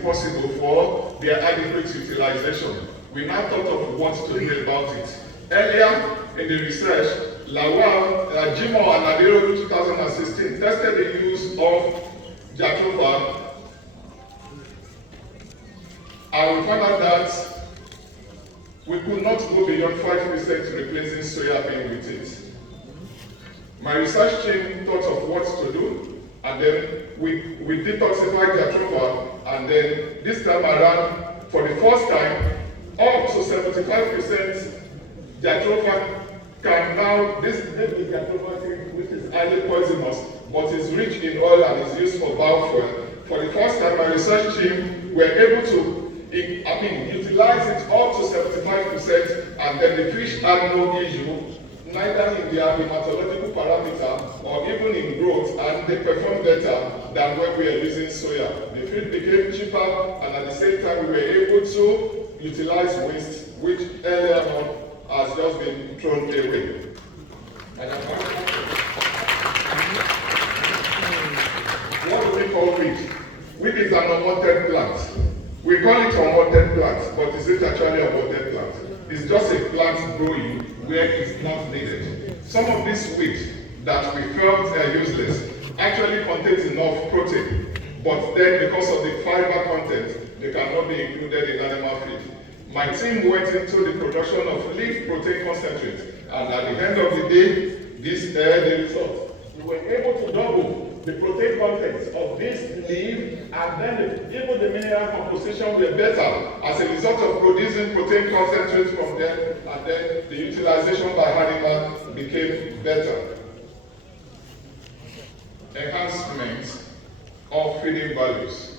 it possible for their adequate utilization. We now thought of what to do about it. Earlier in the research, Lawal, Jimo and Aderolu 2016 tested the use of Jathropa, and we found out that we could not go beyond 5% replacing soybean with it. My research team thought of what to do, and then we detoxified Jathropa, and then this time around, for the first time, up to 75% Jathropa can now, this is Jathropa which is highly poisonous, but is rich in oil and is used for biofuel. For the first time, my research team were able to utilize it up to 75%, and then the fish had no issue, neither in their hematological parameter or even in growth, and they performed better than when we were using soya. The feed became cheaper, and at the same time, we were able to utilize waste, which earlier on has just been thrown away. What do we call wheat? Wheat is an unwanted plant. We call it unwanted plant, but is it actually a unwanted plant? It's just a plant growing where it's not needed. Some of this wheat that we felt are useless actually contains enough protein, but then because of the fiber content, they cannot be included in animal feed. My team went into the production of leaf protein concentrate, and at the end of the day, this is the result. We were able to double the protein contents of this leaf, and then even the mineral composition were better as a result of producing protein concentrate from them, and then the utilization by animal became better. Enhancement of feeding values.